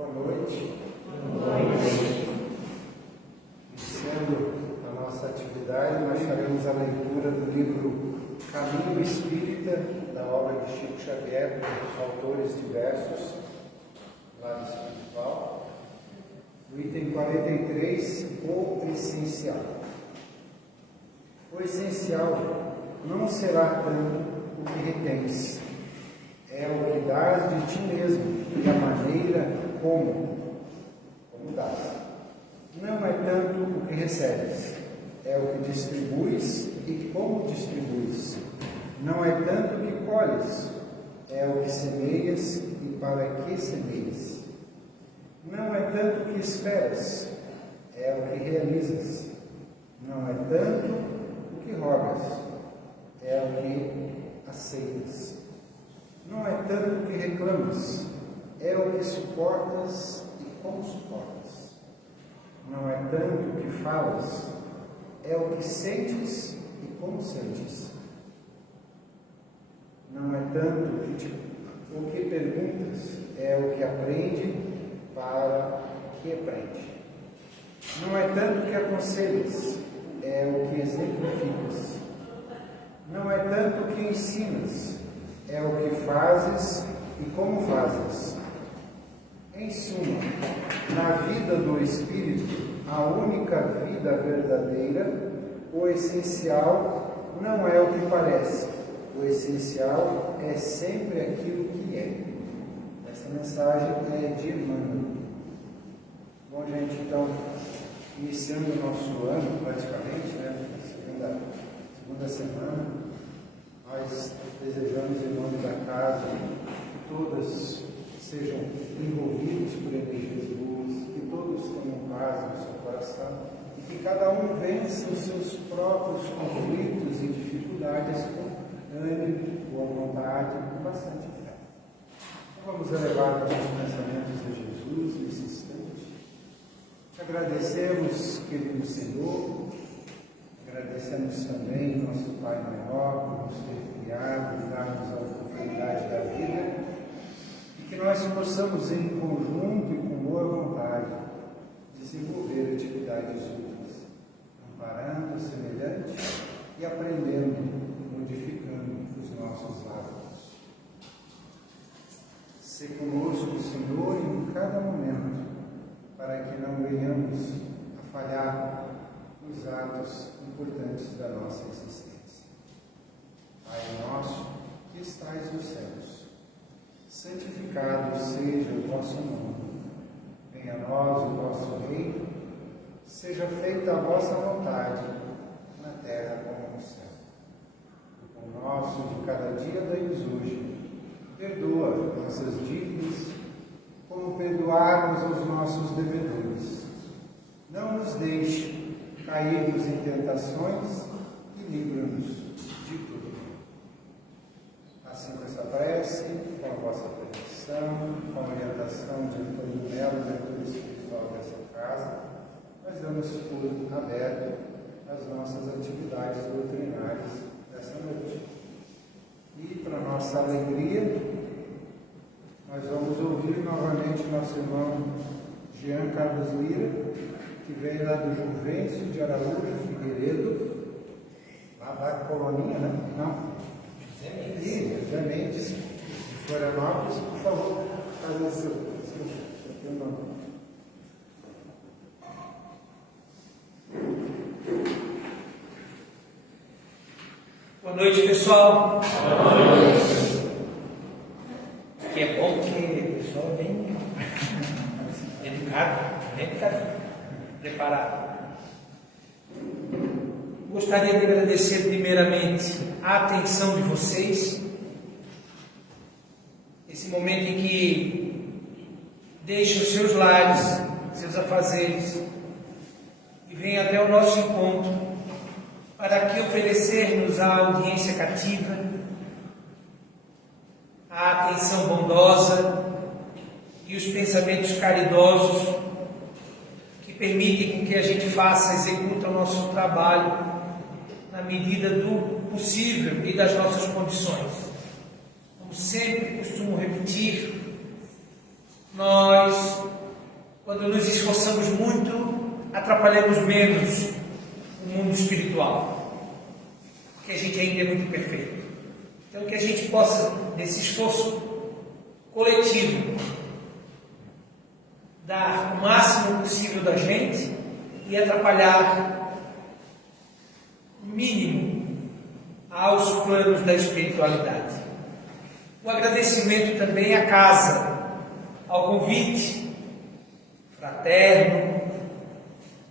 Boa noite. Iniciando a nossa atividade, nós faremos a leitura do livro Caminho Espírita, da obra de Chico Xavier, com autores diversos, lado espiritual. O item 43, o essencial. O essencial não será tanto o que retens, é o que dás de ti mesmo e a maneira como dás. Não é tanto o que recebes, é o que distribuis e como distribuis. Não é tanto o que colhes, é o que semeias e para que semeias. Não é tanto o que esperas, é o que realizas. Não é tanto o que rogas, é o que aceitas. Não é tanto o que reclamas, é o que suportas e como suportas. Não é tanto o que falas, é o que sentes e como sentes. Não é tanto o que perguntas, é o que aprende para que aprende. Não é tanto o que aconselhas, é o que exemplificas. Não é tanto o que ensinas, é o que fazes e como fazes. Em suma, na vida do Espírito, a única vida verdadeira, o essencial não é o que parece, o essencial é sempre aquilo que é. Essa mensagem é de Emmanuel. Bom, gente, então, iniciando o nosso ano praticamente, segunda semana, nós desejamos em nome da casa que todas sejam envolvidos por energias boas, que todos tenham paz no seu coração e que cada um vença os seus próprios conflitos e dificuldades com ânimo, boa vontade e bastante fé. Então vamos elevar nossos pensamentos a Jesus nesse instante. Agradecemos, querido Senhor, agradecemos também nosso Pai maior por nos ter criado e dar-nos a oportunidade da vida e que nós possamos, em conjunto e com boa vontade, desenvolver atividades úteis, amparando o semelhante e aprendendo, modificando os nossos hábitos. Se conosco, Senhor, em cada momento, para que não venhamos a falhar nos atos importantes da nossa existência. Pai nosso, que estais nos céus, santificado seja o vosso nome. Venha a nós o vosso reino, seja feita a vossa vontade, na terra como no céu. O pão nosso de cada dia dai-nos hoje. Perdoa nossas dívidas, como perdoarmos aos nossos devedores. Não nos deixe cairmos em tentações e livra-nos de tudo. Assim, com essa prece, com a vossa proteção, com a orientação de Antônio Melo, diretor espiritual dessa casa, nós damos por aberto as nossas atividades doutrinárias dessa noite. E, para nossa alegria, nós vamos ouvir novamente nosso irmão Jean Carlos Lira, que vem lá do Juvencio de Araújo Figueiredo, lá da Coloninha, né? Não? José Mendes, de Florianópolis. Por favor, faz o seu nome. Boa noite, pessoal. Boa noite. Que é bom que o pessoal é bem educado, preparado. Gostaria de agradecer primeiramente a atenção de vocês, esse momento em que deixam seus lares, seus afazeres e vêm até o nosso encontro para aqui oferecer-nos a audiência cativa, a atenção bondosa e os pensamentos caridosos que permitem que a gente execute o nosso trabalho na medida do possível e das nossas condições. Como sempre costumo repetir, nós, quando nos esforçamos muito, atrapalhamos menos o mundo espiritual, porque a gente ainda é muito imperfeito. Então, que a gente possa, nesse esforço coletivo, dar o máximo possível da gente e atrapalhar o mínimo aos planos da espiritualidade. O agradecimento também à casa, ao convite fraterno,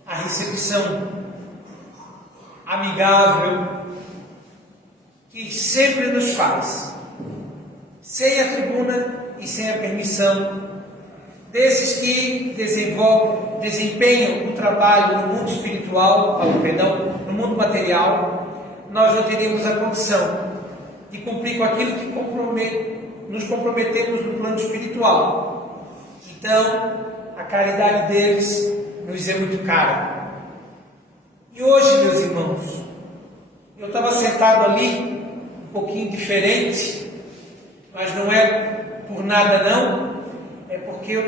à recepção amigável que sempre nos faz, sem a tribuna e sem a permissão desses que desempenham o trabalho no mundo espiritual, no mundo material. Nós não teríamos a condição de cumprir com aquilo que nos comprometemos no plano espiritual. Então, a caridade deles nos é muito cara. E hoje, meus irmãos, eu estava sentado ali, um pouquinho diferente, mas não é por nada não, é porque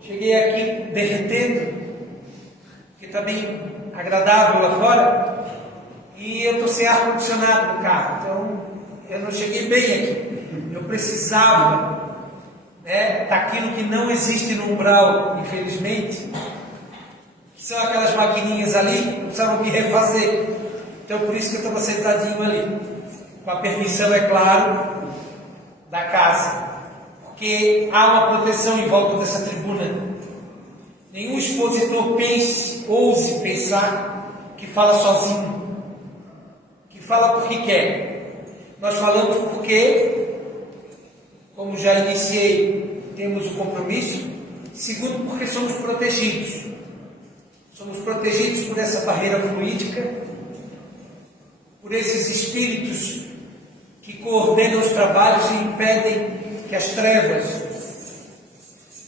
cheguei aqui derretendo, porque está bem agradável lá fora, e eu estou sem ar-condicionado no carro, então eu não cheguei bem aqui. Eu precisava, daquilo que não existe no umbral, infelizmente, que são aquelas maquininhas ali, eu precisava me refazer. Então por isso que eu estava sentadinho ali, com a permissão, é claro, da casa, porque há uma proteção em volta dessa tribuna. Nenhum expositor ouse pensar que fala sozinho, que fala porque quer. Nós falamos porque, como já iniciei, temos o compromisso. Segundo, porque somos protegidos. Somos protegidos por essa barreira fluídica, por esses espíritos que coordenam os trabalhos e impedem que as trevas,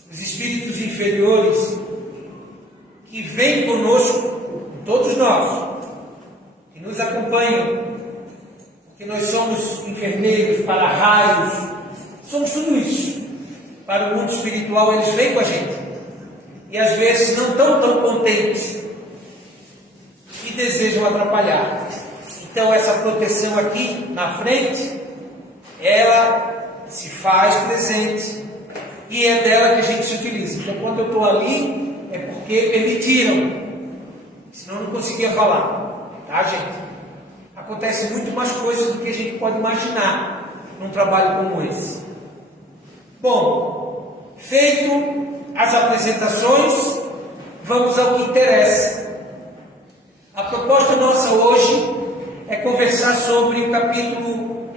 os espíritos inferiores, que vêm conosco, todos nós, que nos acompanham, que nós somos enfermeiros, para-raios, somos tudo isso. Para o mundo espiritual, eles vêm com a gente. E às vezes não estão tão contentes e desejam atrapalhar. Então essa proteção aqui na frente, ela se faz presente e é dela que a gente se utiliza. Então quando eu estou ali é porque permitiram, senão eu não conseguia falar, tá, gente? Acontece muito mais coisas do que a gente pode imaginar num trabalho como esse. Bom, feito as apresentações, vamos ao que interessa. A proposta nossa hoje é conversar sobre o capítulo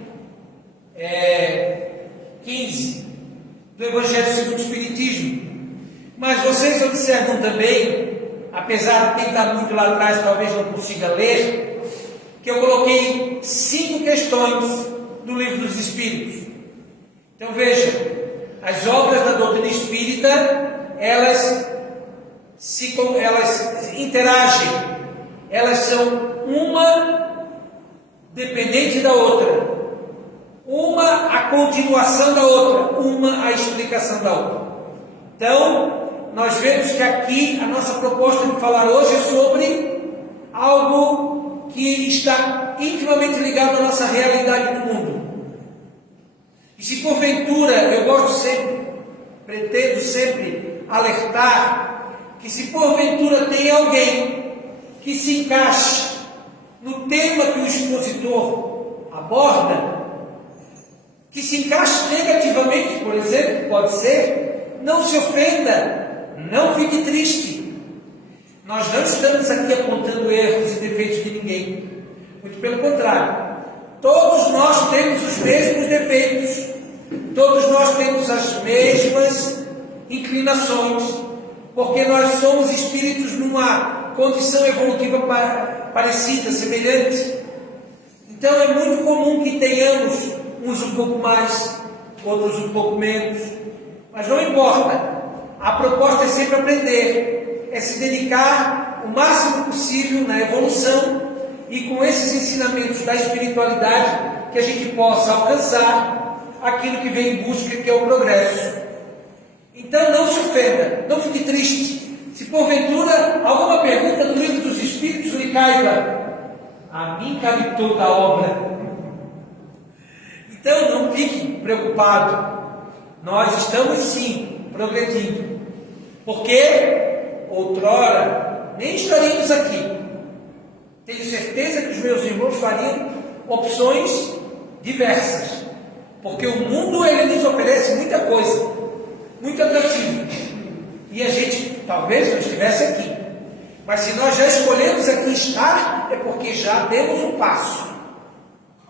15 do Evangelho segundo o Espiritismo. Mas vocês observam também, apesar de quem está muito lá atrás talvez não consiga ler, que eu coloquei 5 questões do Livro dos Espíritos. Então veja, as obras da doutrina espírita, elas interagem, elas são uma dependente da outra, uma a continuação da outra, uma a explicação da outra. Então, nós vemos que aqui a nossa proposta de falar hoje é sobre algo que está intimamente ligado à nossa realidade do mundo. E se porventura, pretendo sempre alertar, que se porventura tem alguém que se encaixe no tema que o expositor aborda, que se encaixe negativamente, por exemplo, pode ser, não se ofenda, não fique triste. Nós não estamos aqui apontando erros e defeitos de ninguém, muito pelo contrário. Todos nós temos os mesmos defeitos, todos nós temos as mesmas inclinações, porque nós somos espíritos numa condição evolutiva parecida, semelhante. Então é muito comum que tenhamos uns um pouco mais, outros um pouco menos, mas não importa. A proposta é sempre aprender, é se dedicar o máximo possível na evolução e com esses ensinamentos da espiritualidade que a gente possa alcançar aquilo que vem em busca, que é o progresso. Então não se ofenda, não fique triste. Se porventura alguma pergunta do livro dos Espíritos lhe caiba, a mim cabe toda a obra. Então não fique preocupado. Nós estamos sim progredindo. Porque outrora nem estaríamos aqui. Tenho certeza que os meus irmãos fariam opções diversas. Porque o mundo ele nos oferece muita coisa, muito atrativo. E a gente talvez não estivesse aqui. Mas se nós já escolhemos aqui estar, é porque já demos um passo.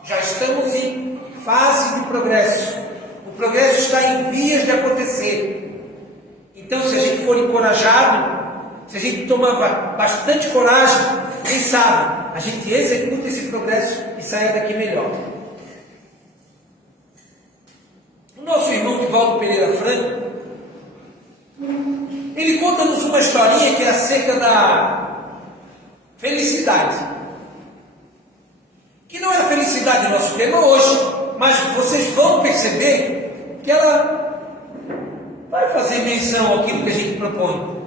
Já estamos em fase de progresso. O progresso está em vias de acontecer. Então, se a gente for encorajado, se a gente tomar bastante coragem, quem sabe, a gente executa esse progresso e saia daqui melhor. O nosso irmão Divaldo Pereira Franco, ele conta-nos uma historinha que é acerca da felicidade. Que não é a felicidade nosso tema hoje, mas vocês vão perceber que ela vai fazer menção àquilo que a gente propõe.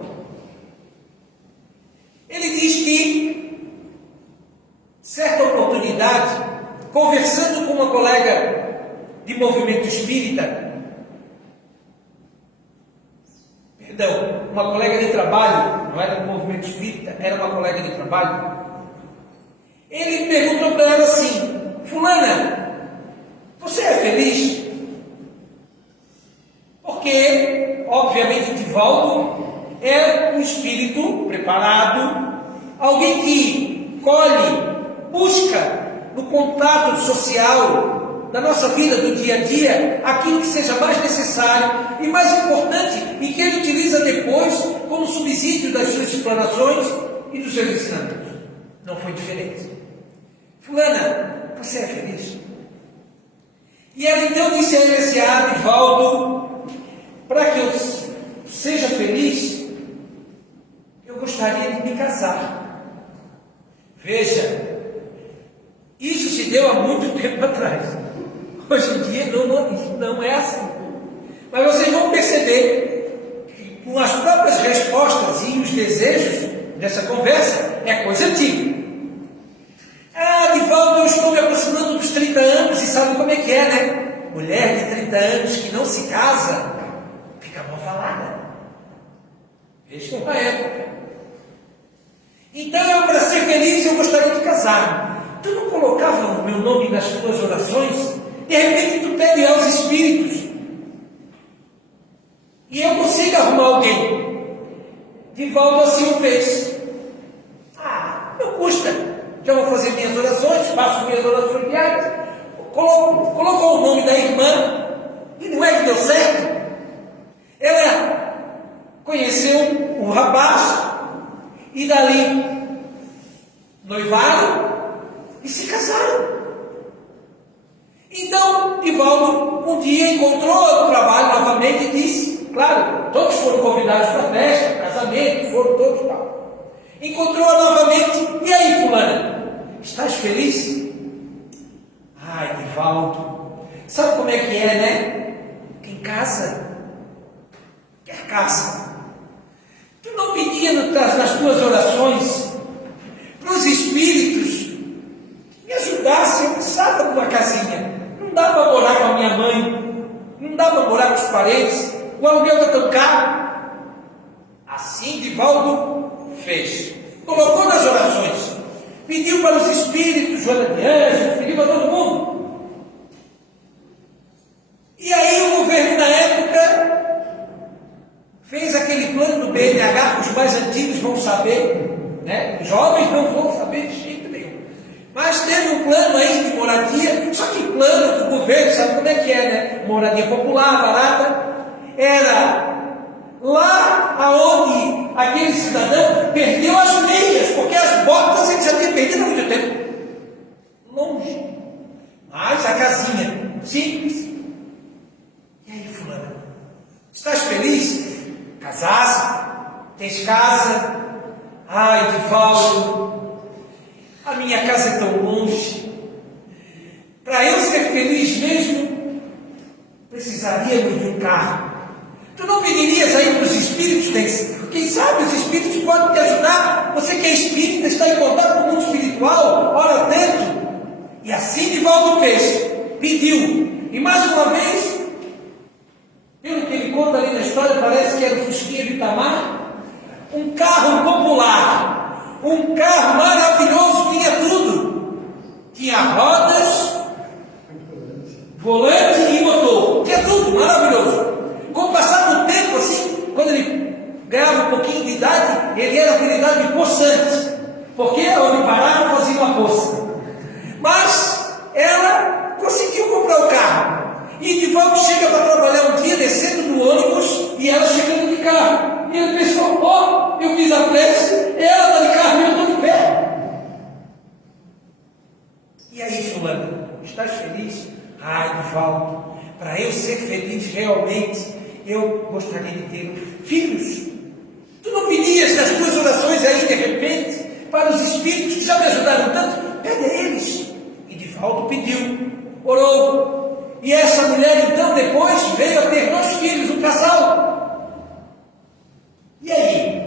Ele diz que, certa oportunidade, conversando com uma colega de movimento espírita, uma colega de trabalho, não era do movimento espírita, era uma colega de trabalho, ele perguntou para ela assim: fulana, você é feliz? Porque, obviamente, Divaldo é um espírito preparado, alguém que colhe, busca no contato social da nossa vida, do dia a dia, aquilo que seja mais necessário e mais importante e que ele utiliza depois como subsídio das suas explorações e dos seus ensinamentos. Não foi diferente. Fulana, você é feliz? E ela então disse a ele: Divaldo, para que eu seja feliz, eu gostaria de me casar. Veja, isso se deu há muito tempo atrás. Hoje em dia não é assim. Mas vocês vão perceber que com as próprias respostas e os desejos dessa conversa é coisa antiga. Divaldo, eu estou me aproximando dos 30 anos e sabe como é que é, né? Mulher de 30 anos que não se casa, fica mal falada. Veja uma época. Então, para ser feliz, eu gostaria de casar. Tu não colocava o meu nome nas tuas orações? De repente, tu pede aos espíritos e eu consigo arrumar alguém. Divaldo assim o fez. Não custa. Já vou fazer minhas orações, faço minhas orações diárias. Colocou o nome da irmã e não é que deu certo. Ela conheceu um rapaz e dali noivaram e se casaram. Então, Divaldo um dia encontrou no trabalho novamente e disse, claro, todos foram convidados para a festa, casamento, foram todos tal. Encontrou-a novamente, e aí, fulana, estás feliz? Divaldo, sabe como é que é, né? Quem casa, quer casa. Tu não pedia nas tuas orações para os espíritos me ajudassem, eu precisava de uma casinha. Não dá para morar com a minha mãe, não dá para morar com os parentes, o aluguel está tão caro. Assim Divaldo fez, colocou nas orações, pediu para os espíritos, Joana de Anjos, pediu para todo mundo. E aí o governo na época fez aquele plano do BNH, que os mais antigos vão saber, né? Os jovens não vão saber de jeito nenhum. Mas teve um plano aí de moradia, só que plano do governo, sabe como é que é, né? Moradia popular, barata, era lá aonde aquele cidadão perdeu as meias, porque as botas ele já tinha perdido há muito tempo. Longe. Mas a casinha, simples. E aí, fulana, estás feliz? Casaste? Tens casa? Divaldo, a minha casa é tão longe. Para eu ser feliz mesmo, precisaríamos de um carro. Tu não pedirias aí para os espíritos? Quem sabe os espíritos podem te ajudar. Você que é espírita, está em contato com o mundo espiritual, ora dentro. E assim Divaldo fez, pediu. E mais uma vez, pelo que ele conta ali na história, parece que era o Fusquinha de Itamar, um carro popular, um carro maravilhoso, tinha tudo. Tinha rodas, volante e motor. Tinha tudo, maravilhoso. Com o passar do tempo, assim, quando ele ganhava um pouquinho de idade, ele era apelidado de poçante, porque onde parava fazia uma poça. Mas ela conseguiu comprar o carro. E Divaldo chega para trabalhar um dia, descendo do ônibus, e ela chegando de carro. E ele pensou, eu fiz a prece, ela está de carro e eu estou de pé. E aí, fulano, estás feliz? Ai, Divaldo, para eu ser feliz realmente, eu gostaria de ter filhos. Tu não pedias nas tuas orações aí, de repente, para os espíritos que já me ajudaram tanto? Pede a eles. E Divaldo pediu, orou. E essa mulher, então, depois veio a ter 2 filhos, um casal. E aí?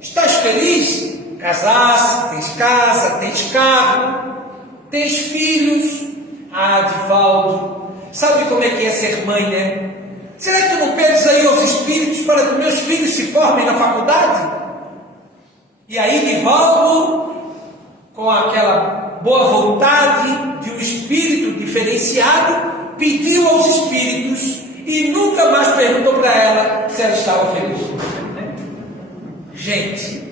Estás feliz? Casaste, tens casa, tens carro, tens filhos. Ah, Divaldo, sabe como é que é ser mãe, né? Será que tu não pedes aí aos espíritos para que meus filhos se formem na faculdade? E aí Divaldo, com aquela boa vontade de um espírito diferenciado, pediu aos espíritos e nunca mais perguntou para ela se ela estava feliz. Gente,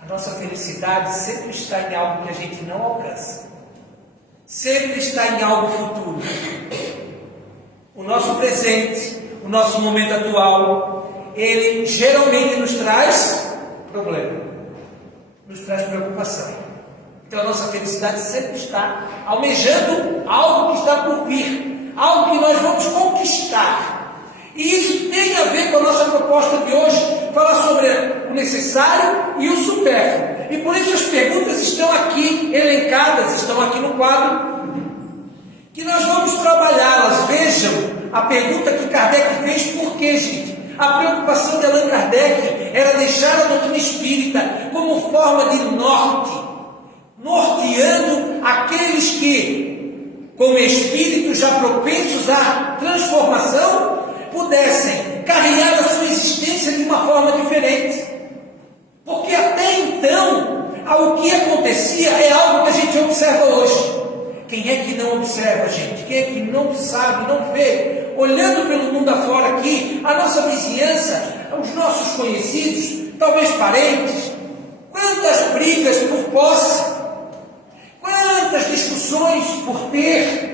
a nossa felicidade sempre está em algo que a gente não alcança. Sempre está em algo futuro. O nosso presente, o nosso momento atual, ele geralmente nos traz problema, nos traz preocupação. Então a nossa felicidade sempre está almejando algo que está por vir, algo que nós vamos conquistar. E isso tem a ver com a nossa proposta de hoje, falar sobre o necessário e o supérfluo. E por isso as perguntas estão aqui elencadas, estão aqui no quadro, que nós vamos trabalhá-las. Vejam a pergunta que Kardec fez, por quê, gente? A preocupação de Allan Kardec era deixar a doutrina espírita como forma de norteando aqueles que, como espíritos já propensos à transformação, pudessem carregar a sua existência de uma forma diferente. Porque até então, o que acontecia é algo que a gente observa hoje. Quem é que não observa, gente? Quem é que não sabe, não vê? Olhando pelo mundo afora aqui, a nossa vizinhança, os nossos conhecidos, talvez parentes, quantas brigas por posse, quantas discussões por ter.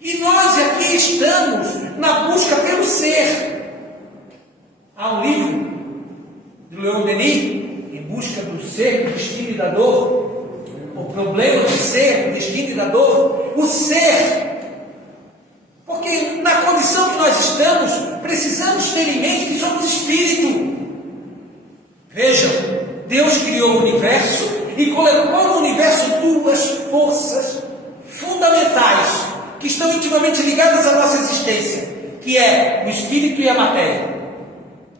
E nós aqui estamos na busca pelo ser. Há um livro de Leon Denis, Em Busca do Ser, do Destino e da Dor. O problema do ser, do destino e da dor, o ser. Porque na condição que nós estamos, precisamos ter em mente que somos espírito. Vejam, Deus criou o universo e colocou no universo 2 forças fundamentais que estão intimamente ligadas à nossa existência, que é o espírito e a matéria.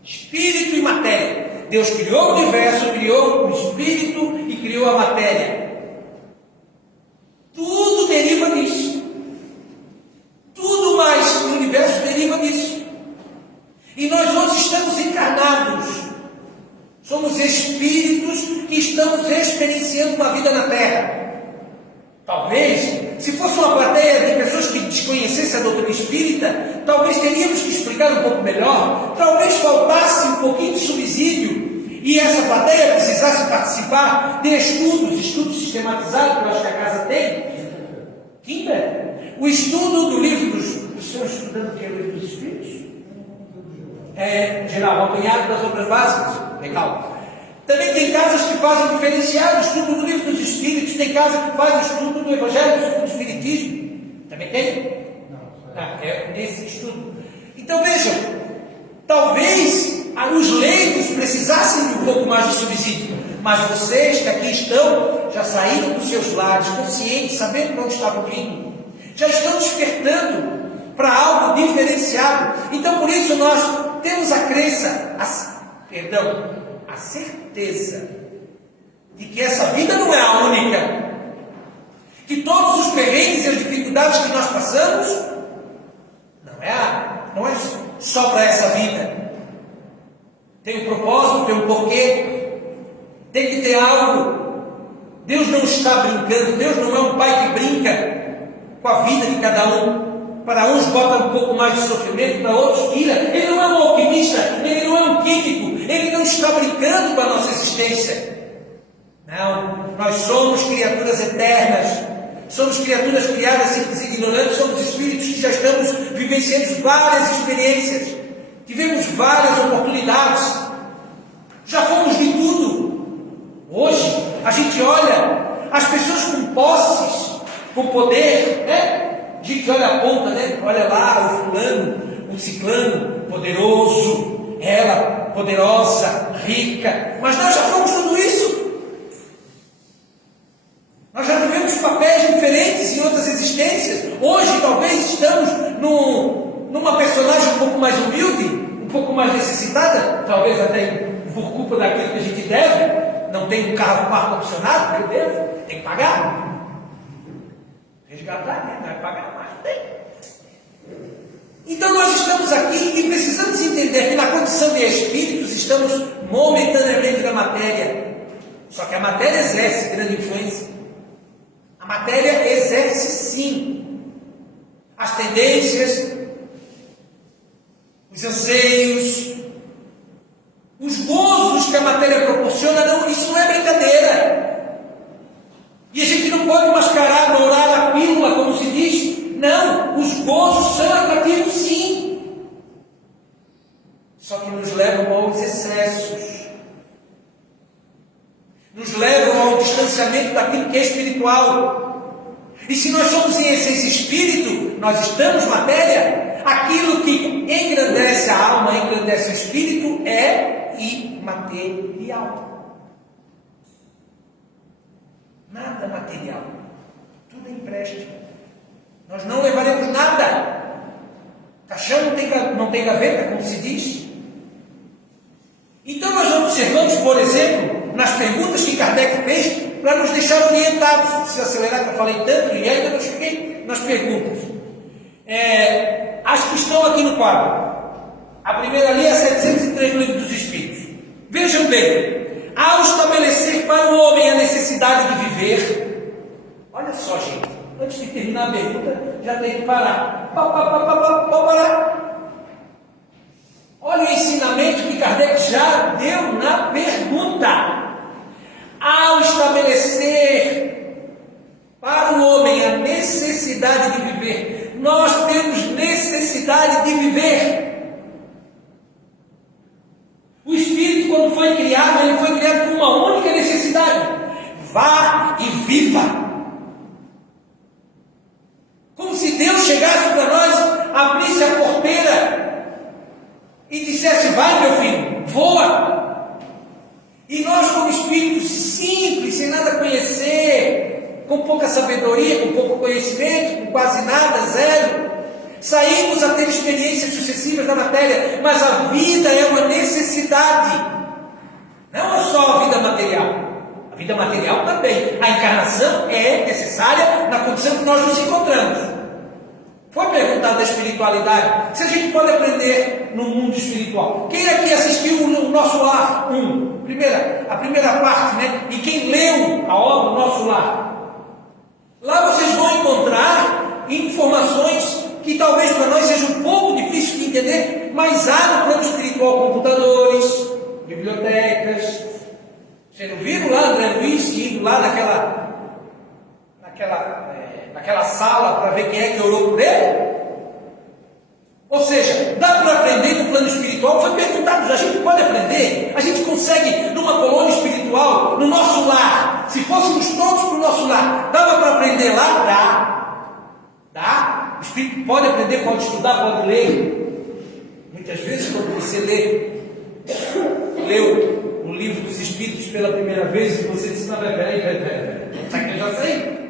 Espírito e matéria. Deus criou o universo, criou o espírito e criou a matéria. Tudo deriva disso. Tudo mais no universo deriva disso. E nós hoje estamos encarnados. Somos espíritos que estamos experienciando uma vida na Terra. Talvez, se fosse uma plateia de pessoas que desconhecessem a doutrina espírita, talvez teríamos que explicar um pouco melhor. Talvez faltasse um pouquinho de subsídio. E essa plateia precisasse participar de estudos sistematizados, que eu acho que a casa tem. Quinta, o estudo do livro dos estão estudando o que é o livro dos Espíritos? Geral, apanhado das obras básicas. Legal. Também tem casas que fazem diferenciado o estudo do livro dos Espíritos, tem casa que faz o estudo do Evangelho, do Espiritismo. Também tem? Não, é nesse estudo. Então vejam, talvez os leigos precisassem de um pouco mais de subsídio, mas vocês que aqui estão, já saíram dos seus lares, conscientes, sabendo para onde estavam vindo, já estão despertando para algo diferenciado. negligenciado. Então, por isso, nós temos a crença, a certeza de que essa vida não é a única, que todos os perrengues e as dificuldades que nós passamos não é só para essa vida. Tem um propósito, tem um porquê, tem que ter algo. Deus não está brincando, Deus não é um pai que brinca com a vida de cada um. Para uns bota um pouco mais de sofrimento, para outros tira. Ele não é um alquimista, ele não é um químico, ele não está brincando com a nossa existência. Não, nós somos criaturas eternas, somos criaturas criadas simples e ignorantes, somos espíritos que já estamos vivenciando várias experiências, tivemos várias oportunidades, já fomos de tudo. Hoje, a gente olha as pessoas com posses, com poder, né? A gente olha a ponta, né? Olha lá o fulano, o ciclano, poderoso, ela, poderosa, rica. Mas nós já fomos tudo isso. Nós já vivemos papéis diferentes em outras existências. Hoje, talvez, estamos numa personagem um pouco mais humilde, um pouco mais necessitada, talvez até por culpa daquilo que a gente deve. Não tem um carro com ar-condicionado, que eu devo, tem que pagar. Resgatar, né? Não vai pagar mais, tem. Então nós estamos aqui e precisamos entender que na condição de espíritos estamos momentaneamente na matéria. Só que a matéria exerce grande influência. A matéria exerce sim as tendências, os anseios, os gozos que a matéria proporciona. Não, isso não é brincadeira. E a gente não pode mascarar, dourar a pílula, como se diz. Não, os gozos são atrativos sim. Só que nos levam aos excessos. Nos levam ao distanciamento daquilo que é espiritual. E se nós somos em essência espírito, nós estamos matéria, aquilo que engrandece a alma, engrandece o espírito, é imaterial. Nada material, tudo é empréstimo. Nós não levaremos nada. Caixão não tem gaveta, como se diz. Então nós observamos, por exemplo, nas perguntas que Kardec fez, para nos deixar orientados. Se acelerar, que eu falei tanto e ainda não cheguei nas perguntas. As que estão aqui no quadro. A primeira ali é a 703 do Livro dos Espíritos. Vejam bem. Ao estabelecer para o homem a necessidade de viver, olha só, gente, antes de terminar a pergunta, já tem que parar. Parar. Olha o ensinamento que Kardec já deu na pergunta. Ao estabelecer para o homem a necessidade de viver, nós temos necessidade de viver. O Espírito, quando foi criado, ele foi criado com uma única necessidade: vá e viva. Como se Deus chegasse para nós, abrisse a porteira e dissesse: vai, meu filho, voa. E nós, como espíritos simples, sem nada conhecer, com pouca sabedoria, com pouco conhecimento, com quase nada, zero, saímos a ter experiências sucessivas da matéria, mas a vida é uma necessidade, não é só a vida material. A vida material também. A encarnação é necessária na condição que nós nos encontramos. Foi perguntado da espiritualidade, se a gente pode aprender no mundo espiritual. Quem aqui assistiu o Nosso Lar 1? A primeira parte, né? E quem leu a obra Nosso Lar? Lá vocês vão encontrar informações que talvez para nós seja um pouco difícil de entender, mas há no plano espiritual computadores, bibliotecas. Vocês não viram lá André Luiz indo lá naquela sala para ver quem é que orou por ele? Ou seja, dá para aprender no plano espiritual. Foi perguntado, a gente pode aprender, a gente consegue numa colônia espiritual, no nosso lar. Se fôssemos todos para o nosso lar, dava para aprender lá? Dá. O espírito pode aprender, pode estudar, pode ler. Muitas vezes quando você leu o Livro dos Espíritos pela primeira vez, e você diz: não, peraí, sabe que eu já sei?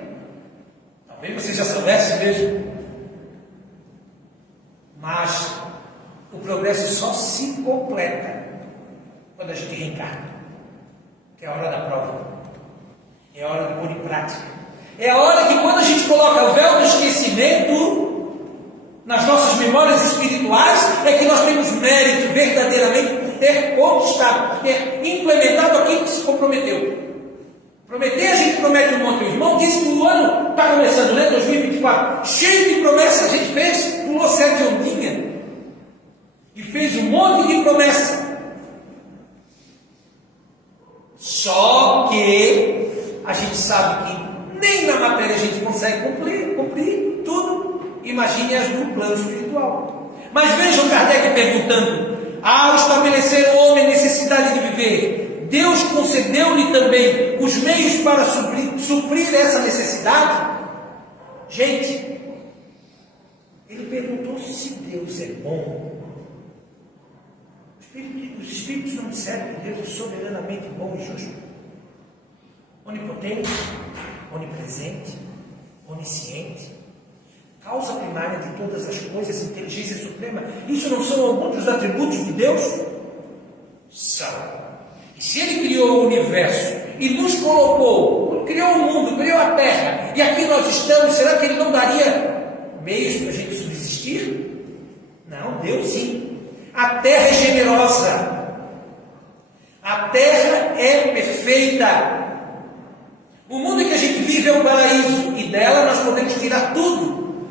Talvez você já soubesse mesmo. Mas o progresso só se completa quando a gente reencarna, que é a hora da prova, é a hora de pôr em prática, é a hora que quando a gente coloca o véu do esquecimento nas nossas memórias espirituais, é que nós temos mérito verdadeiramente por ter conquistado, por ter implementado aquilo que se comprometeu. Prometer, a gente promete um monte. O irmão disse que o ano está começando, né? 2024, cheio de promessas. A gente fez, pulou 7 ondinhas e fez um monte de promessa. Só que a gente sabe que nem na matéria a gente consegue cumprir tudo. Imagine as no plano espiritual. Mas vejam Kardec perguntando: ao estabelecer o homem a necessidade de viver, Deus concedeu-lhe também os meios para suprir essa necessidade? Gente, ele perguntou se Deus é bom. Os Espíritos não disseram que Deus é soberanamente bom e justo, onipotente, onipresente, onisciente, causa primária de todas as coisas, inteligência suprema. Isso não são alguns dos atributos de Deus? São. E se Ele criou o universo e nos colocou, criou o mundo, criou a terra, e aqui nós estamos, será que Ele não daria meios para a gente subsistir? Não, Deus sim. A terra é generosa, a terra é perfeita. O mundo em que a gente vive é um paraíso, e dela nós podemos tirar tudo.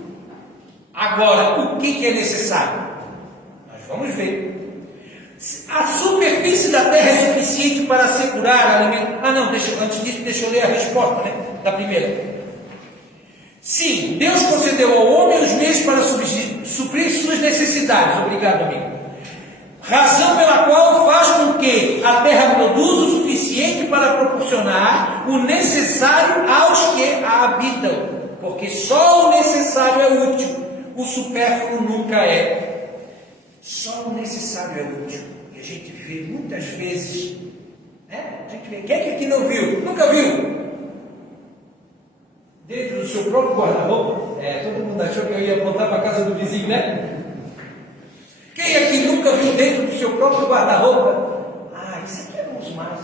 Agora, o que é necessário? Nós vamos ver. A superfície da terra é suficiente para assegurar alimento. Antes disso, deixa eu ler a resposta, né, da primeira. Sim, Deus concedeu ao homem os meios para suprir suas necessidades. Obrigado, amigo. Razão pela qual faz com que a terra produza o suficiente para proporcionar o necessário aos que a habitam. Porque só o necessário é útil, o supérfluo nunca é. Só o necessário é útil. E a gente vê muitas vezes, né? A gente vê. Quem é que aqui não viu? Nunca viu? Dentro do seu próprio guarda-roupa. Todo mundo achou que eu ia apontar para a casa do vizinho, né? Quem aqui nunca viu dentro do seu próprio guarda-roupa? Isso aqui é bom demais.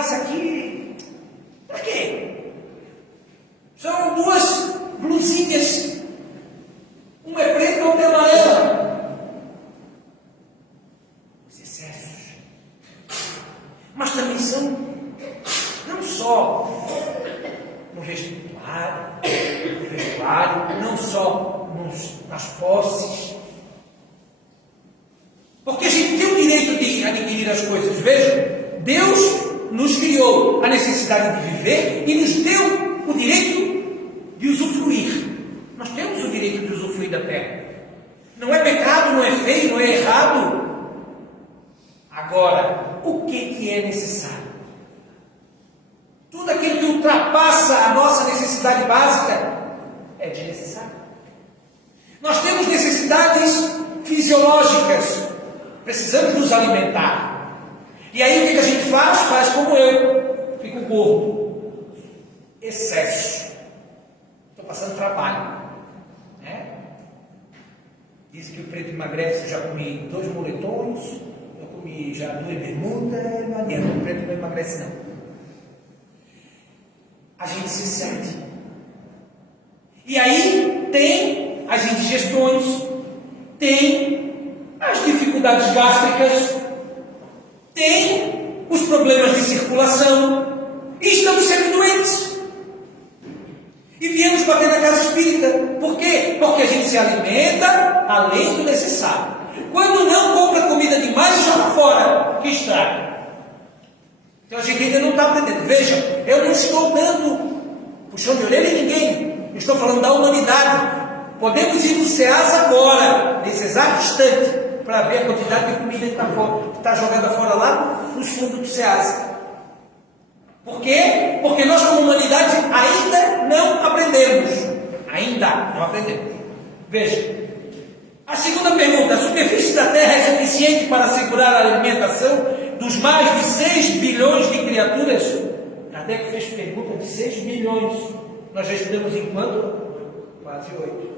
Isso aqui... Para quê? São 2 blusinhas. Uma é preta e outra é amarela. Os excessos. Mas também são, não só no vestuário, não só nas posses. Porque a gente tem o direito de adquirir as coisas. Vejam, Deus nos criou a necessidade de viver e nos deu o direito de usufruir. Nós temos o direito de usufruir da terra. Não é pecado, não é feio, não é errado. Agora, o que é necessário? Tudo aquilo que ultrapassa a nossa necessidade básica é desnecessário. Nós temos necessidades fisiológicas. Precisamos nos alimentar. E aí o que a gente faz? Faz como eu. Fico gordo. Excesso. Estou passando trabalho. Diz que o preto emagrece. Eu já comi 2 moletons, eu comi já 2 bermudas, não adianta, o preto não emagrece não. A gente se sente. E aí tem as indigestões, tem as dificuldades gástricas, tem os problemas de circulação, e estamos sempre doentes. E viemos bater na casa espírita. Por quê? Porque a gente se alimenta além do necessário. Quando não compra comida demais, joga fora, que estraga. Então a gente ainda não está aprendendo. Vejam, eu não estou dando puxão de orelha em ninguém. Eu estou falando da humanidade. Podemos ir no SEAS agora, nesse exato instante, para ver a quantidade de comida que está jogada fora lá nos fundos do SEAS. Por quê? Porque nós, como humanidade, ainda não aprendemos. Ainda não aprendemos. Veja. A segunda pergunta: a superfície da Terra é suficiente para assegurar a alimentação dos mais de 6 bilhões de criaturas? Kardec fez pergunta de 6 bilhões. Nós já estudamos em quanto? Quase 8.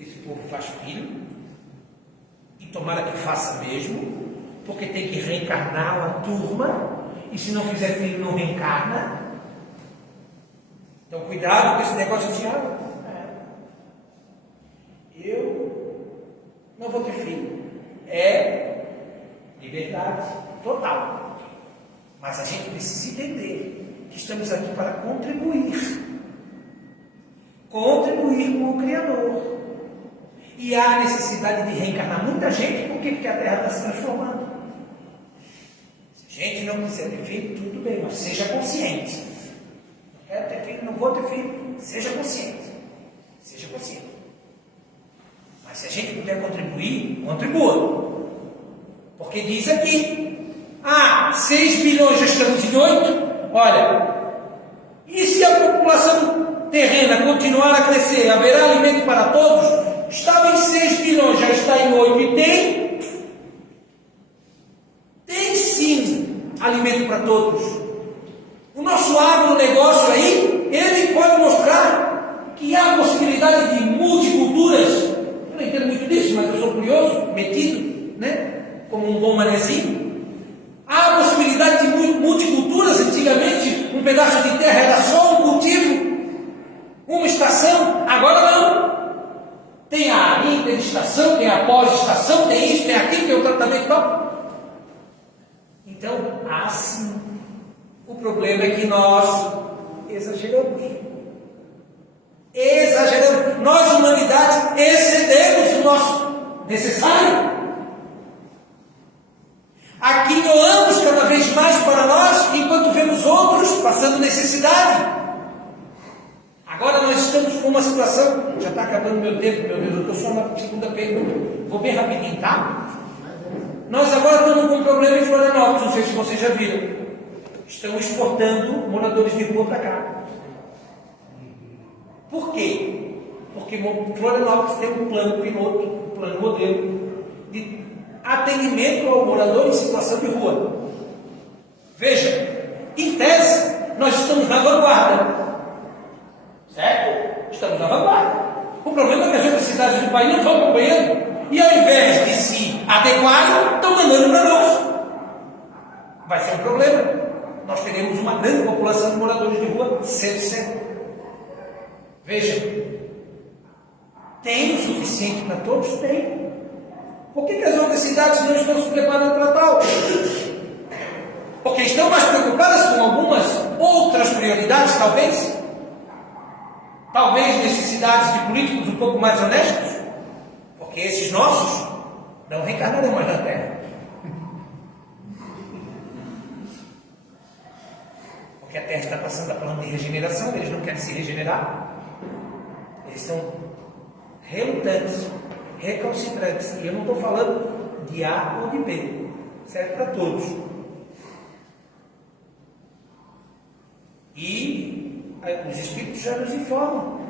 Esse povo faz filho, e tomara que faça mesmo, porque tem que reencarnar uma turma, e se não fizer filho não reencarna. Então cuidado com esse negócio de eu não vou ter filho. É liberdade total. Mas a gente precisa entender que estamos aqui para contribuir com o Criador. E há necessidade de reencarnar muita gente, porque a Terra está se transformando. Se a gente não quiser ter filho, tudo bem, mas seja consciente. Não quero ter filho, não vou ter filho, seja consciente. Seja consciente. Mas se a gente puder contribuir, contribua. Porque diz aqui, 6 bilhões, já estamos em 8, olha, e se a população terrena continuar a crescer, haverá alimento para todos? Estava em 6 bilhões, já está em 8 e tem sim alimento para todos. O nosso agronegócio aí, ele pode mostrar que há possibilidade de multiculturas. Eu não entendo muito disso, mas eu sou curioso, metido, né? Como um bom manezinho. Há a possibilidade de multiculturas. Antigamente, um pedaço de terra era só um cultivo, uma estação. Agora não. Tem a interestação, tem a pós-estação, tem isso, tem aquilo, tem o tratamento tal. Então, sim. O problema é que nós exageramos. Nós, humanidade, excedemos o nosso necessário. Aquinhoamos cada vez mais para nós, enquanto vemos outros passando necessidade. Agora nós estamos com uma situação, já está acabando meu tempo, meu Deus, eu estou só na segunda pergunta, vou bem rapidinho, tá? Nós agora estamos com um problema em Florianópolis, não sei se vocês já viram. Estão exportando moradores de rua para cá. Por quê? Porque Florianópolis tem um plano piloto, um plano modelo de atendimento ao morador em situação de rua. Veja, em tese, nós estamos na vanguarda. Certo? Estamos na vanguarda. O problema é que as outras cidades do país não estão acompanhando. E ao invés de se adequarem, estão mandando para nós. Vai ser um problema. Nós teremos uma grande população de moradores de rua cedo. Veja, tem o suficiente para todos? Tem. Por que as outras cidades não estão se preparando para tal? Porque estão mais preocupadas com algumas outras prioridades, talvez? Talvez necessidades de políticos um pouco mais honestos? Porque esses nossos não reencarnarão mais na Terra. Porque a Terra está passando a plano de regeneração, eles não querem se regenerar. Eles são relutantes, recalcitrantes. E eu não estou falando de A ou de B. Serve para todos. E os Espíritos já nos informam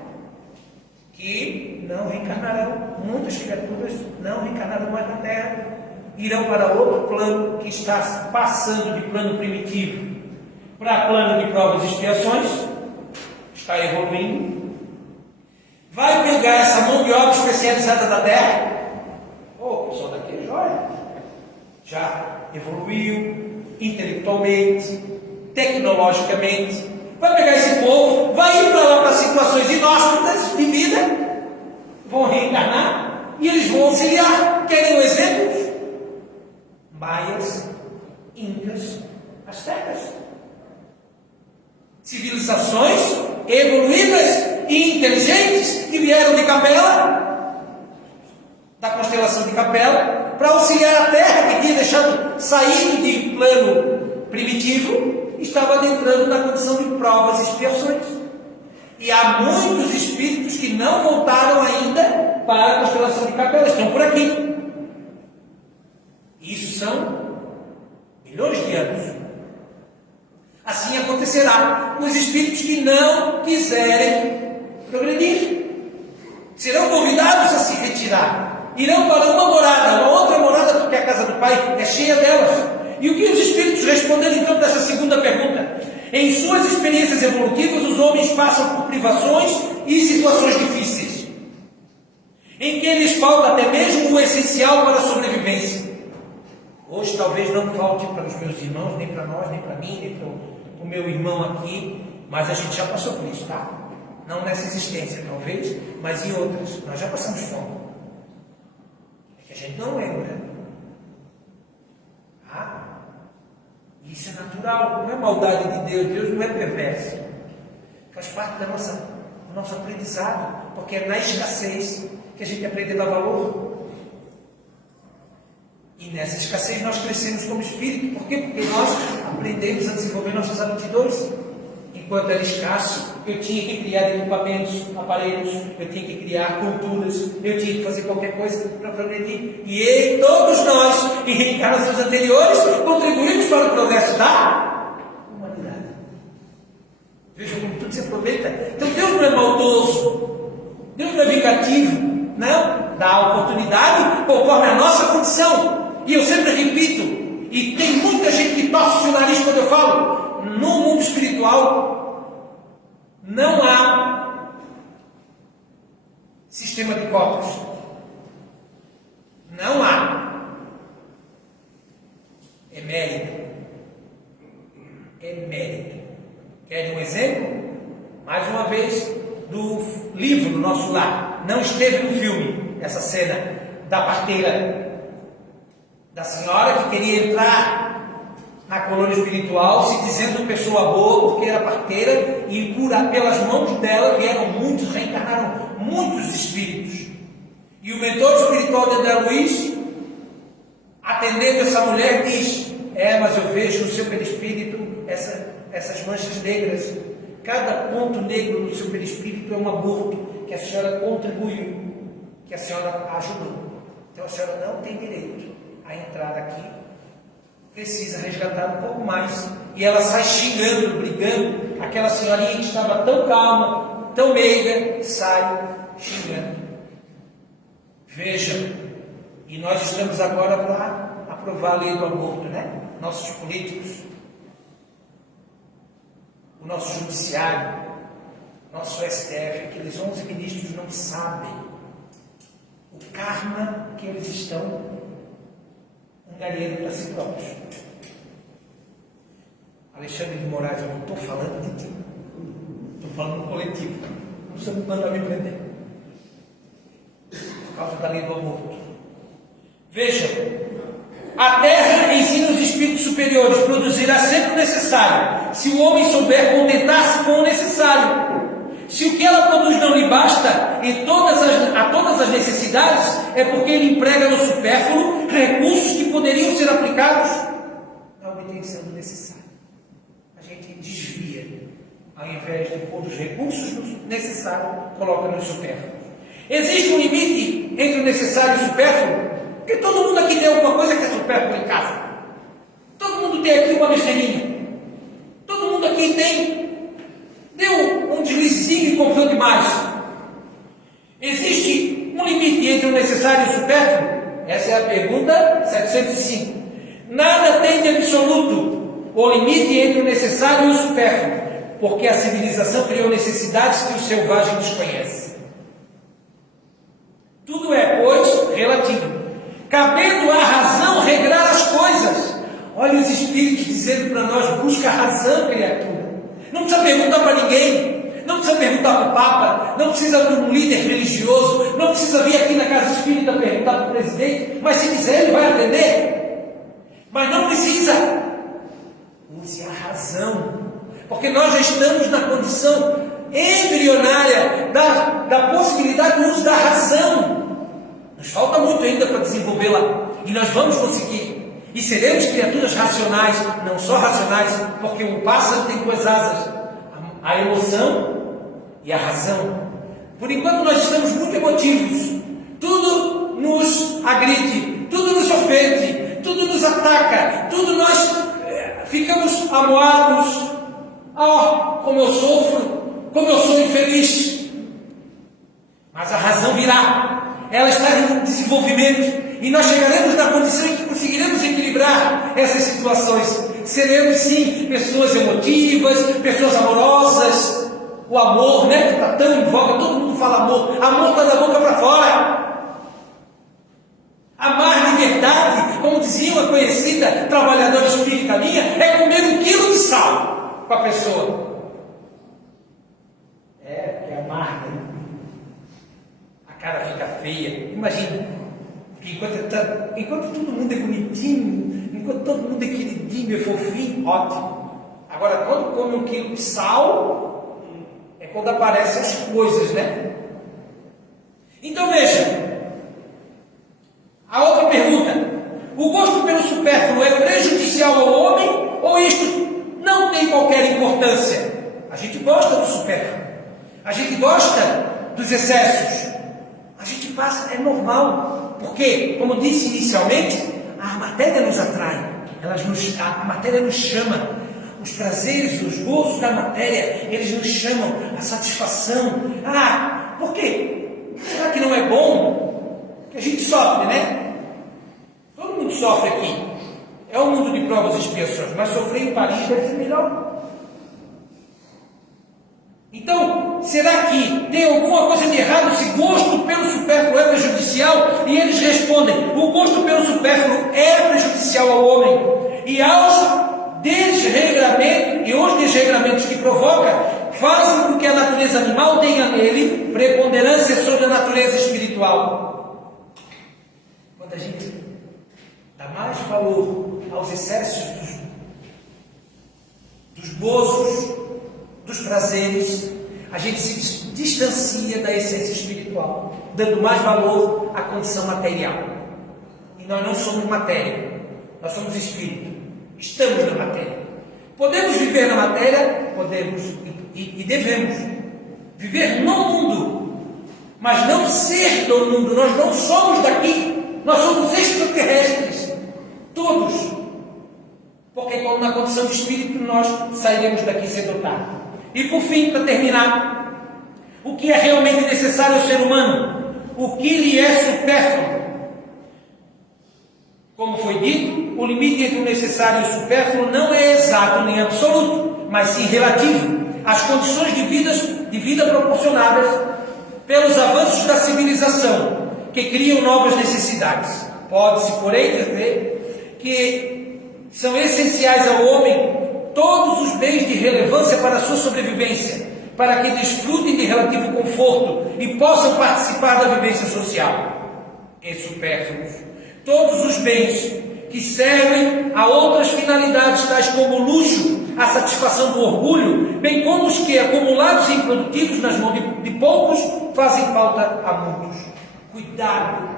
que não reencarnarão. Muitas criaturas não reencarnarão mais na Terra. Irão para outro plano que está passando de plano primitivo para plano de provas e expiações. Está evoluindo. Vai pegar essa mão de obra especializada da Terra. O pessoal daqui é jóia. Já evoluiu intelectualmente, tecnologicamente. Vai pegar esse povo, vai ir para lá para situações inóspitas de vida, vão reencarnar e eles vão auxiliar. Querem um exemplo? Maias, Incas, Astecas. Civilizações evoluídas e inteligentes que vieram de Capela, da constelação de Capela, para auxiliar a Terra que tinha deixado saído de plano primitivo, estava adentrando na condição de provas e expiações. E há muitos espíritos que não voltaram ainda para a constelação de Capela, estão por aqui. Isso são milhões de anos. Assim acontecerá com os espíritos que não quiserem progredir. Serão convidados a se retirar. Irão para uma morada, uma outra morada, porque a casa do Pai é cheia delas. E o que os espíritos responderam então para essa segunda pergunta? Em suas experiências evolutivas, os homens passam por privações e situações difíceis. em que lhes falta até mesmo o essencial para a sobrevivência. Hoje talvez não falte para os meus irmãos, nem para nós, nem para mim, nem para o meu irmão aqui, mas a gente já passou por isso, tá? Não nessa existência talvez, mas em outras. Nós já passamos fome. É que a gente não lembra. Ah, isso é natural, não é maldade de Deus. Deus não é perverso. Faz parte do nosso aprendizado, porque é na escassez que a gente aprende a dar valor. E nessa escassez nós crescemos como espírito. Por quê? Porque nós aprendemos a desenvolver nossas aptidões. Enquanto era escasso, eu tinha que criar equipamentos, aparelhos, eu tinha que criar culturas, eu tinha que fazer qualquer coisa para progredir. E todos nós, em encarnações anteriores, contribuímos para o progresso da humanidade. Veja como tudo se aproveita. Então Deus não é maldoso, Deus não é vingativo, não. Dá oportunidade conforme a nossa condição. E eu sempre repito, e tem muita gente que torce o nariz quando eu falo, no mundo espiritual não há sistema de cotas. Não há. É mérito. É mérito. Querem um exemplo? Mais uma vez, do livro do Nosso Lar. Não esteve no filme essa cena da parteira, da senhora que queria entrar na colônia espiritual se dizendo pessoa boa porque era parteira, e pelas mãos dela reencarnaram muitos espíritos. E o mentor espiritual de André Luiz, atendendo essa mulher, diz: mas eu vejo no seu perispírito essas manchas negras. Cada ponto negro no seu perispírito é um aborto que a senhora contribuiu, que a senhora ajudou. Então a senhora não tem direito a entrar aqui, precisa resgatar um pouco mais. E ela sai xingando, brigando. Aquela senhorinha que estava tão calma, tão meiga, sai xingando. Veja, e nós estamos agora para aprovar a lei do aborto, né? Nossos políticos, o nosso judiciário, nosso STF, aqueles 11 ministros não sabem o karma que eles estão angariando para si próprios. Alexandre de Moraes, eu não estou falando de ti, estou falando do coletivo. Não sei mandar me prender por causa da lei do aborto. Veja, a terra ensina os espíritos superiores, produzirá sempre o necessário, se o homem souber contentar-se com o necessário. Se o que ela produz não lhe basta a todas as necessidades, é porque ele emprega no supérfluo recursos que poderiam ser aplicados na obtenção do necessário. A gente desvia, ao invés de pôr os recursos necessários, coloca no supérfluo. Existe um limite entre o necessário e o supérfluo? Porque todo mundo aqui tem alguma coisa que é supérfluo em casa. Todo mundo tem aqui uma besteirinha. Todo mundo aqui deu um deslizinho e comprou demais. Existe um limite entre o necessário e o supérfluo? Essa é a pergunta 705. Nada tem de absoluto o limite entre o necessário e o supérfluo, porque a civilização criou necessidades que o selvagem desconhece. Tudo é, pois, relativo, cabendo à razão regrar as coisas. Olha os espíritos dizendo para nós: busca a razão, criatura. Não precisa perguntar para ninguém, não precisa perguntar para o Papa, não precisa de um líder religioso, não precisa vir aqui na casa espírita perguntar para o presidente, mas se quiser ele vai atender. Mas não precisa. Use a razão, porque nós já estamos na condição embrionária da possibilidade do uso da razão. Nos falta muito ainda para desenvolvê-la, e nós vamos conseguir. E seremos criaturas racionais, não só racionais, porque um pássaro tem duas asas, a emoção e a razão. Por enquanto nós estamos muito emotivos, tudo nos agride, tudo nos ofende, tudo nos ataca, tudo nós ficamos amuados. Como eu sofro, como eu sou infeliz. Mas a razão virá, ela está em desenvolvimento, e nós chegaremos na condição em que conseguiremos equilibrar essas situações. Seremos sim pessoas emotivas, pessoas amorosas. O amor, né, que está tão em voga, todo mundo fala amor. Amor está da boca para fora. cara fica feia. Imagina, que enquanto todo mundo é bonitinho, enquanto todo mundo é queridinho, é fofinho, ótimo. Agora, quando come um quilo de sal, é quando aparecem as coisas, né? Então veja, a outra pergunta: o gosto pelo supérfluo é prejudicial ao homem ou isto não tem qualquer importância? A gente gosta do supérfluo, a gente gosta dos excessos, a gente passa, é normal, porque, como disse inicialmente, a matéria nos atrai, a matéria nos chama, os prazeres, os gozos da matéria, eles nos chamam, a satisfação. Por quê? Será que não é bom? Que a gente sofre, né? Todo mundo sofre aqui. É um mundo de provas e expiações, mas sofrer em Paris deve ser melhor. Então, será que tem alguma coisa de errado se gosto pelo supérfluo é prejudicial? E eles respondem: o gosto pelo supérfluo é prejudicial ao homem. E os desregramentos que provoca fazem com que a natureza animal tenha nele preponderância sobre a natureza espiritual. Quando a gente dá mais valor aos excessos dos gozos, dos prazeres, a gente se distancia da essência espiritual, dando mais valor à condição material. E nós não somos matéria, nós somos espírito, estamos na matéria. Podemos viver na matéria? Podemos e devemos viver no mundo, mas não ser do mundo. Nós não somos daqui, nós somos extraterrestres, todos, porque como na condição de espírito nós sairemos daqui cedo ou tarde. E por fim, para terminar, o que é realmente necessário ao ser humano? O que lhe é supérfluo? Como foi dito, o limite entre o necessário e o supérfluo não é exato nem absoluto, mas sim relativo às condições de vida proporcionadas pelos avanços da civilização, que criam novas necessidades. Pode-se, porém, dizer que são essenciais ao homem todos os bens de relevância para a sua sobrevivência, para que desfrutem de relativo conforto e possam participar da vivência social. E supérfluos todos os bens que servem a outras finalidades, tais como o luxo, a satisfação do orgulho, bem como os que, acumulados e improdutivos nas mãos de poucos, fazem falta a muitos. Cuidado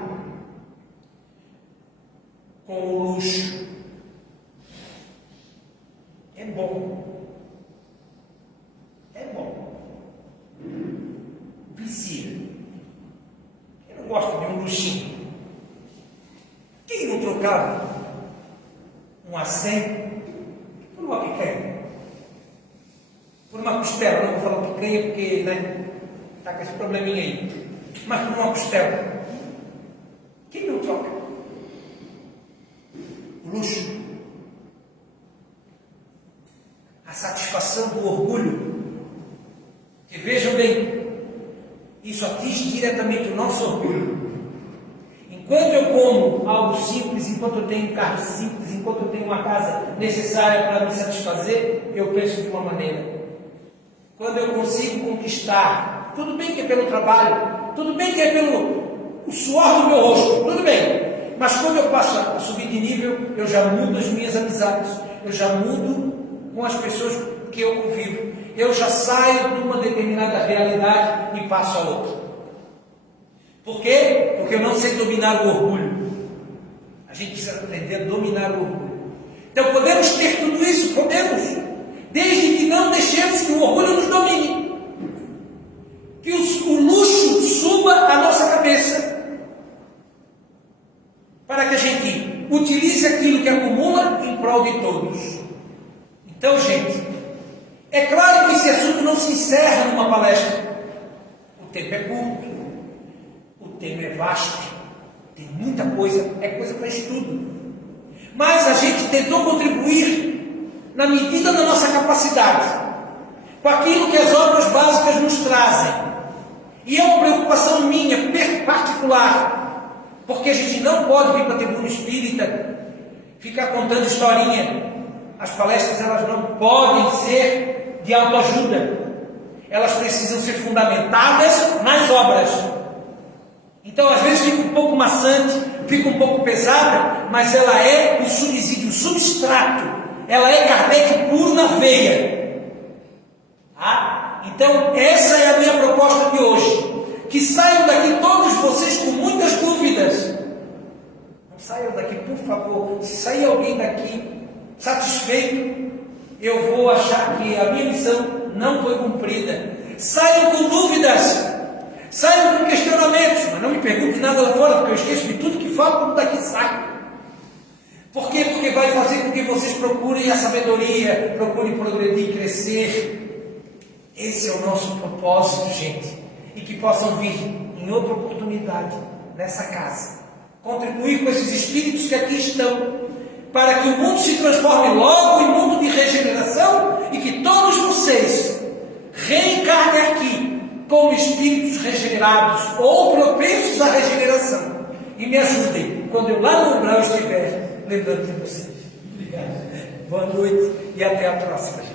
com o luxo. É bom. É bom. Vicia. Eu não gosto de um luxinho. Quem não trocava um A100 por uma picanha? Por uma costela, não vou falar picanha porque, né, está com esse probleminha aí. Mas por uma costela. Quem não troca? O luxo. A satisfação do orgulho. Que vejam bem, isso atinge diretamente o nosso orgulho. Enquanto eu como algo simples, enquanto eu tenho um carro simples, enquanto eu tenho uma casa necessária para me satisfazer, eu penso de uma maneira. Quando eu consigo conquistar, tudo bem que é pelo trabalho, tudo bem que é pelo o suor do meu rosto, tudo bem. Mas quando eu passo a subir de nível, eu já mudo as minhas amizades, eu já mudo com as pessoas que eu convivo, eu já saio de uma determinada realidade e passo a outra. Por quê? Porque eu não sei dominar o orgulho. A gente precisa aprender a dominar o orgulho. Então podemos ter tudo isso? Podemos. Desde que não deixemos que o orgulho nos domine. Que o luxo suba a nossa cabeça. Para que a gente utilize aquilo que acumula em prol de todos. Então, gente, é claro que esse assunto não se encerra numa palestra. O tempo é curto. O tema é vasto, tem muita coisa, é coisa para estudo. Mas a gente tentou contribuir na medida da nossa capacidade, com aquilo que as obras básicas nos trazem. E é uma preocupação minha, particular, porque a gente não pode vir para a tribuna espírita ficar contando historinha. As palestras, elas não podem ser de autoajuda. Elas precisam ser fundamentadas nas obras. Então, às vezes fica um pouco maçante, fica um pouco pesada, mas ela é o subsídio, o substrato. Ela é Kardec puro na veia. Tá? Então, essa é a minha proposta de hoje. Que saiam daqui todos vocês com muitas dúvidas. Não saiam daqui, por favor. Se sair alguém daqui satisfeito, eu vou achar que a minha missão não foi cumprida. Saiam com dúvidas. Saiam com questionamentos, mas não me pergunte nada lá fora, porque eu esqueço de tudo que falo quando daqui sai. Por quê? Porque vai fazer com que vocês procurem a sabedoria, procurem progredir, crescer. Esse é o nosso propósito, gente. E que possam vir em outra oportunidade, nessa casa, contribuir com esses espíritos que aqui estão, para que o mundo se transforme logo em mundo de regeneração e que todos vocês reencarnem aqui como espíritos regenerados ou propensos à regeneração e me ajudem quando eu lá no umbral estiver lembrando de vocês. Obrigado. Boa noite e até a próxima.